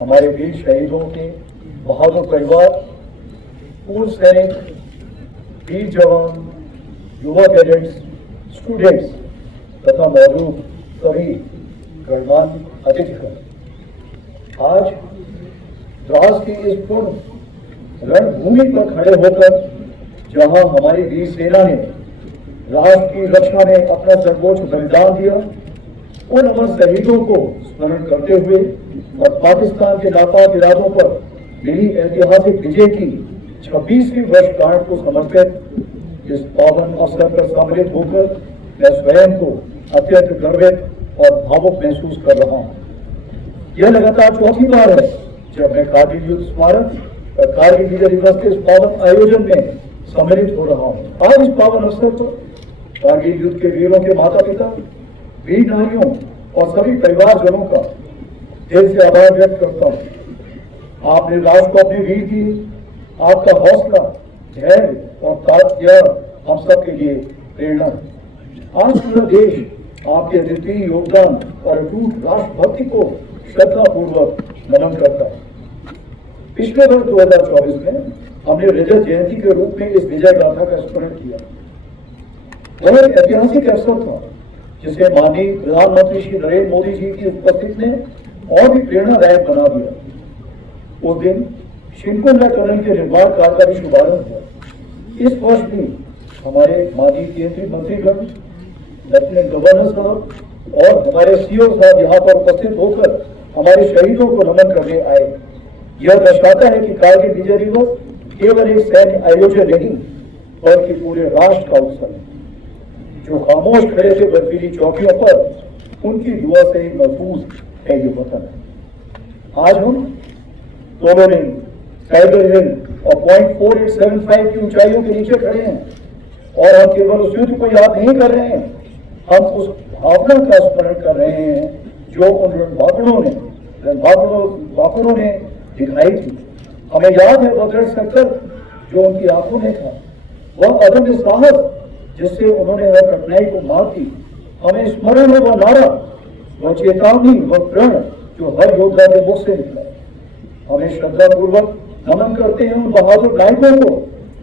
हमारे वीर शहीदों के बहादुर परिवार, पूर्व सैनिक, वीर जवान, युवा कैडेट्स, स्टूडेंट्स तथा मौजूद सभी गणमान्य अतिथिगण, आज द्रास की इस पूर्ण रणभूमि पर खड़े होकर जहां हमारी वीर सेना ने राष्ट्र की रक्षा में अपना सर्वोच्च बलिदान दिया, उन अमर शहीदों को स्मरण करते हुए और पाकिस्तान के नापाक इरादों पर मिली ऐतिहासिक विजय की 26वीं वर्षगांठ को समर्पित इस पावन अवसर पर सम्मिलित होकर मैं स्वयं को अत्यंत गर्वित और भावुक महसूस कर रहा हूँ। यह लगातार चौथी बार है जब मैं कारगिल युद्ध स्मारक और कारगिल विजय दिवस के इस पावन आयोजन में सम्मिलित हो रहा हूँ। आज इस पावन अवसर पर कारगिल युद्ध के वीरों के माता पिता, वीर नारियों और सभी परिवारजनों का दिल से आभार व्यक्त करता हूँ। आपने राष्ट्र को अपनी वीर दी, आपका हौसला, धैर्य और ताकत हम सब के लिए प्रेरणा है। आज पूरा देश आपके अद्वितीय योगदान और अटूट राष्ट्रभक्ति को श्रद्धापूर्वक नमन करता है। पिछले वर्ष 2024 में हमने रजत जयंती के रूप में इस विजय गाथा का स्मरण किया। वह एक ऐतिहासिक अवसर था जिसे माननीय प्रधानमंत्री श्री नरेंद्र मोदी जी की उपस्थिति ने और भी प्रेरणादायक बना दिया। उस दिन शिनकुंडा टनल के निर्माण कार्य का भी शुभारंभ हुआ। इस वर्ष भी हमारे माननीय केंद्रीय मंत्रीगण, लेफ्टिनेंट गवर्नर साहब और हमारे सीओ साहब यहाँ पर उपस्थित होकर हमारे शहीदों को नमन करने आए। यह दर्शाता है कि कारगिल विजय दिवस केवल एक सैन्य आयोजन नहीं बल्कि पूरे राष्ट्र का उत्सव है। जो खामोश खड़े थे बर्फीली चौकियों पर, उनकी दुआ से ही महफूज है ये वतन। आज हम दोनों रिंग, टाइगर हिल और 0.4875 की ऊंचाइयों के नीचे खड़े हैं और हम केवल उस युद्ध को याद नहीं कर रहे हैं, हम उस भावना का स्मरण कर रहे हैं जो उन रणबांकुरों ने दिखाई थी। हमें याद है वह दृढ़ संकल्प जो उनकी आंखों में था, वह अदम्य साहस जिससे उन्होंने हर कठिनाई को मात दी। हमें स्मरण है वह नारा, वह चेतावनी, वह प्रण जो हर योद्धा के मुख से निकला। हमें श्रद्धापूर्वक नमन करते हैं उन बहादुर नायकों को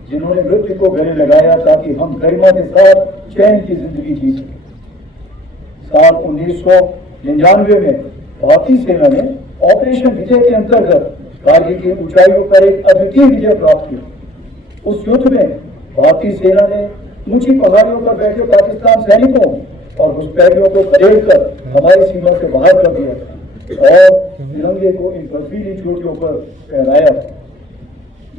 जिन्होंने मृत्यु को गले लगाया ताकि हम गरिमा के साथ चैन की जिंदगी जी सकें। साल 1999 में भारतीय सेना ने ऑपरेशन विजय के अंतर्गत कारगिल की ऊंचाइयों पर एक अद्वितीय विजय प्राप्त किया। उस युद्ध में भारतीय सेना ने ऊंची पहाड़ियों पर बैठे पाकिस्तान सैनिकों और घुसपैठियों को खदेड़ कर हमारी सीमा से बाहर कर दिया था और तिरंगे को इन बर्फीली चोटियों पर फहराया था।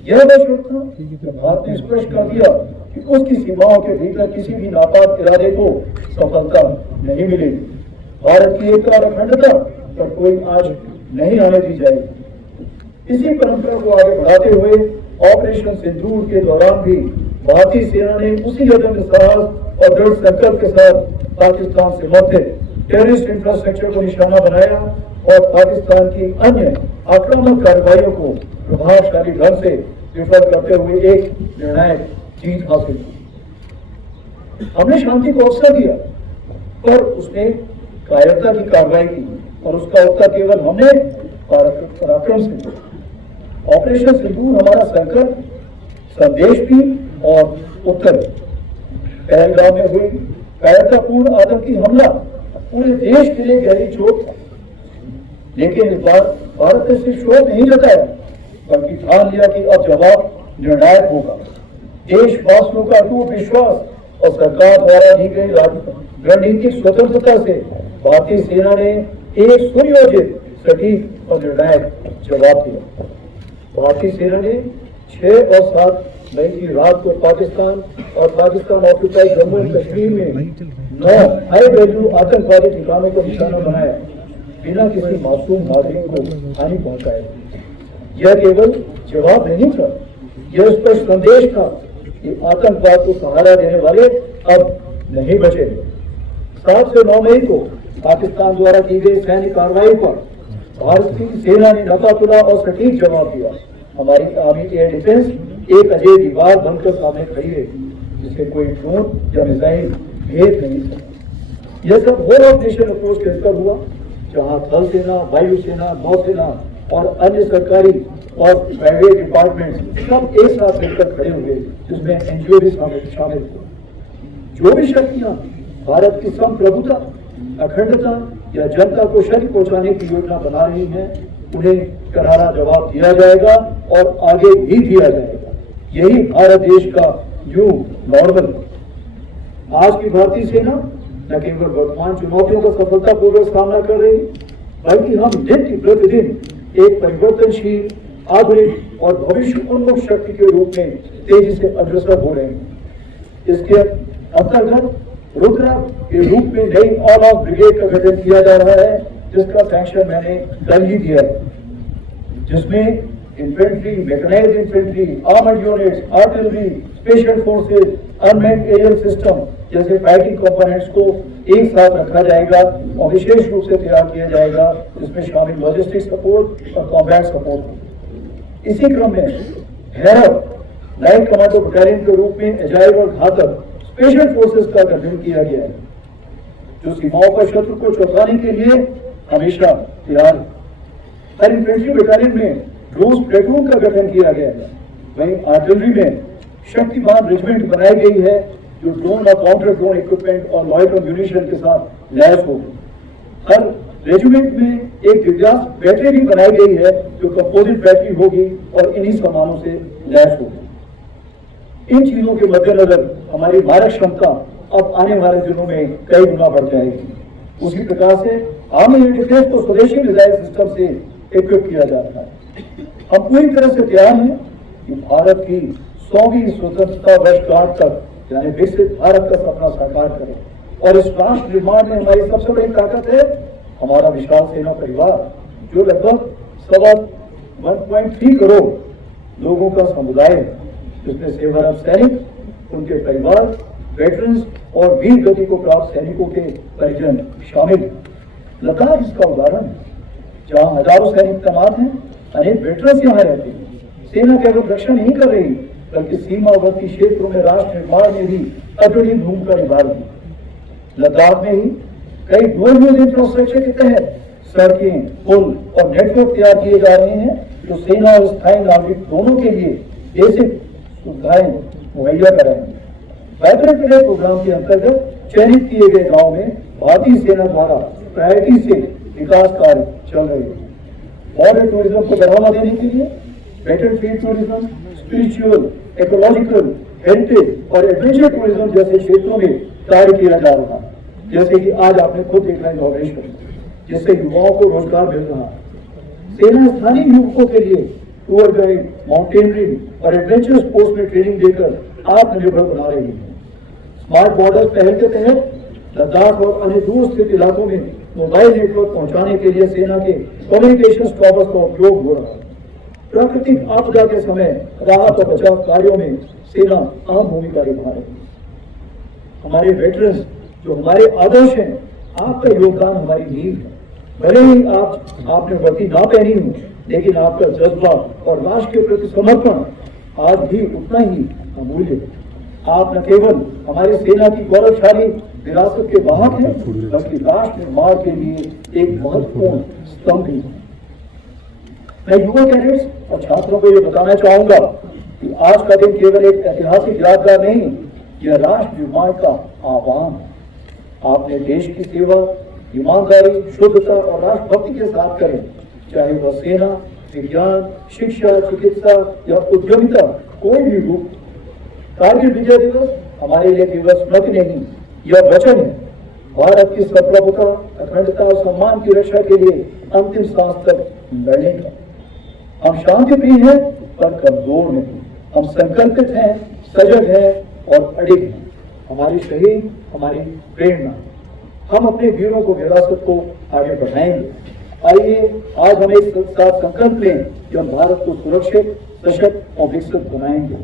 यह वह क्षण था जब भारत ने स्पष्ट कर दिया कि उसकी सीमाओं के भीतर किसी भी नापाक इरादे को सफलता नहीं मिलेगी। भारत की एकता और अखंडता पर कोई आंच नहीं आने दी जाएगी। इसी परंपरा को आगे बढ़ाते हुए ऑपरेशन सिंदूर के दौरान भी भारतीय सेना ने उसी अदम्य साहस और दृढ़ संकल्प के साथ पाकिस्तान से समर्थित टेररिस्ट इंफ्रास्ट्रक्चर को निशाना बनाया और पाकिस्तान की अन्य आक्रामक कार्रवाइयों को प्रभावशाली ढंग से विफल करते हुए एक निर्णायक जीत हासिल की। हमने शांति को अवसर दिया पर उसने कायरता की कार्रवाई की और उसका उत्तर केवल हमने पराक्रम से दिया। ऑपरेशन सिंदूर हमारा संकल्प, संदेश भी और उत्तर। पहलगाम में हुई कायरतापूर्ण आतंकी हमला पूरे देश के लिए गहरी चोट था, लेकिन इस बार भारत ने सिर्फ शोक नहीं जताया बल्कि ठान लिया कि अब जवाब निर्णायक होगा। देशवासियों का अटूट विश्वास और सरकार द्वारा दी गई रणनीतिक स्वतंत्रता से भारतीय सेना ने एक सुनियोजित, सटीक और निर्णायक जवाब दिया। भारतीय सेना ने 6 और 7 मई की रात को पाकिस्तान और पाकिस्तान ऑक्यूपाइड जम्मू एंड कश्मीर में 9 हाई वैल्यू आतंकवादी ठिकानों को निशाना बनाया, बिना किसी मासूम नागरिक को हानि पहुंचाए। यह केवल जवाब नहीं था, यह स्पष्ट संदेश था कि आतंकवाद को सहारा देने वाले अब नहीं बचेंगे। 7 से 9 मई को पाकिस्तान द्वारा की गई सैन्य कार्रवाई पर भारतीय सेना ने नकातुला और सटीक जवाब दिया। हमारी आर्मी एयर डिफेंस एक अजय दीवार बनकर सामने खड़ी है जिसे कोई ड्रोन या मिसाइल भेद नहीं सकता। यह सब होल ऑफ नेशन अप्रोच के अंतर हुआ जहां थल सेना, वायु सेना, नौसेना और अन्य सरकारी और प्राइवेट डिपार्टमेंट सब एक साथ मिलकर खड़े हुए, जिसमें एनजीओ भी शामिल थे। जो भी शक्तियां भारत की संप्रभुता, अखंडता या जनता को क्षति पहुंचाने की योजना बना रही हैं, उन्हें करारा जवाब दिया जाएगा और आगे भी दिया जाएगा। यही भारत देश का न्यू नॉर्मल। आज की भारतीय सेना न केवल वर्तमान चुनौतियों का सफलतापूर्वक सामना कर रही, बल्कि हम नित्य प्रतिदिन एक परिवर्तनशील, आधुनिक और भविष्य उन्मुख शक्ति के रूप में तेजी से अग्रसर हो रहे हैं। इसके अंतर्गत रुद्रा के रूप में नई ऑल ऑफ ब्रिगेड का गठन किया जा रहा है, जिसका सैंक्शन मैंने कल ही दिया है, जिसमें infantry, mechanised infantry, armoured units, artillery, special forces, unmanned aerial system जैसे फाइटिंग कंपोनेंट्स को एक साथ रखा जाएगा और विशेष रूप से तैयार किया जाएगा, जिसमें शामिल लॉजिस्टिक सपोर्ट और कॉम्बैट सपोर्ट। इसी क्रम में हैरत नाइट कमांडो बटालियन के रूप में एजाइल और घातक स्पेशल फोर्सेस का गठन किया गया है, जो सीमाओं पर शत्रु को चौंकाने के लिए हमेशा तैयार है। हर इन्फेंट्री बटालियन में रोज प्लेटून का गठन किया गया है। वहीं आर्टिलरी में शक्तिमान रेजिमेंट बनाई गई है, जो ड्रोन और काउंटर ड्रोन इक्विपमेंट और लॉयटर म्यूनिशन के साथ लैस होगी। हर रेजिमेंट में एक दिव्यांग बैटरी भी बनाई गई है, जो कंपोजिट बैटरी होगी और इन्हीं सामानों से लैस होगी। इन चीजों के मद्देनजर हमारी मारक क्षमता अब आने वाले दिनों में कई गुना बढ़ जाएगी। उसी प्रकार से आर्मी एयर डिफेंस को स्वदेशी मिसाइल सिस्टम से इक्विप किया जा रहा है। हम पूरी तरह से तैयार हैं कि भारत की 100वीं स्वतंत्रता वर्षगांठ तक, यानी विकसित भारत का सपना साकार करें। और इस राष्ट्र निर्माण में हमारी सबसे बड़ी ताकत है हमारा विशाल सेना परिवार, जो लगभग 1.3 करोड़ लोगों का समुदाय है, जिसमें सेवारत सैनिक, उनके परिवार, वेटरन्स और वीर गति को प्राप्त सैनिकों के परिजन शामिल हैं। लद्दाख इसका उदाहरण है, जहां हजारों सैनिक तैनात हैं, अनेक वेटरन्स यहाँ रहते हैं। सेना केवल रक्षा नहीं कर रही, बल्कि सीमावर्ती क्षेत्रों में राष्ट्र निर्माण में भी अग्रणी भूमिका निभा रही है। लद्दाख में ही कई डुअल यूज इंफ्रास्ट्रक्चर के तहत सड़कें, पुल और नेटवर्क तैयार किए जा रहे हैं, जो सेना और स्थायी नागरिक दोनों के लिए बेसिक सुविधाएं मुहैया कराएंगे। वाइब्रेंट विलेज प्रोग्राम के अंतर्गत चयनित किए गए गांव में भारतीय सेना द्वारा प्रायोरिटी से विकास कार्य चल रहे हैं। बॉर्डर टूरिज्म को बढ़ावा देने के लिए battlefield tourism, spiritual, ecological, heritage और एडवेंचर टूरिज्म जैसे क्षेत्रों में कार्य किया जा रहा है। जैसे कि आज आपने खुद देखा इनॉग्रेशन, जिससे युवाओं को रोजगार मिल रहा है। सेना स्थानीय युवकों के लिए टूर गाइड, माउंटेनरिंग और एडवेंचर स्पोर्ट्स में ट्रेनिंग देकर आत्मनिर्भर बना रही है। स्मार्ट बॉर्डर पहल के तहत लद्दाख और अन्य दूर स्थित इलाकों में मोबाइल नेटवर्क पहुंचाने के लिए सेना के कम्युनिकेशन टॉवर्स का उपयोग हो रहा है। प्राकृतिक आपदा के समय राहत और बचाव कार्यों में सेना अहम भूमिका निभा रही है। हमारे वेटरन्स जो हमारे आदर्श हैं, आपका योगदान हमारी नींव है। भले ही आपने वर्दी ना पहनी हो, लेकिन आपका जज्बा और राष्ट्र के प्रति समर्पण आज भी उतना ही अमूल्य है। आप न केवल हमारी सेना की गौरवशाली विरासत के वाहक हैं, बल्कि राष्ट्र निर्माण के लिए एक महत्वपूर्ण स्तंभ भी है। मैं युवा कैडेट्स और छात्रों को ये बताना चाहूंगा कि आज का दिन केवल एक ऐतिहासिक यादगार नहीं, यह राष्ट्र निर्माण का आह्वान है। आपने देश की सेवा ईमानदारी, शुद्धता और राष्ट्रभक्ति के साथ करें, चाहे वह सेना, विज्ञान, शिक्षा, चिकित्सा या उद्यमिता, कोई भी रूप। कारगिल विजय दिवस हमारे लिए केवल स्मृति नहीं, यह वचन है भारत की संप्रभुता, अखंडता और सम्मान की रक्षा के लिए अंतिम सांस तक लड़ने का। हम शांति प्रिय हैं पर कमजोर नहीं। हम संकल्पित हैं, सजग हैं और अडिग हैं। हमारी शहीद हमारी प्रेरणा। हम अपने वीरों को विरासत को आगे बढ़ाएंगे। आइए आज हम एक साथ संकल्प लें कि हम भारत को सुरक्षित, सशक्त और विकसित बनाएंगे।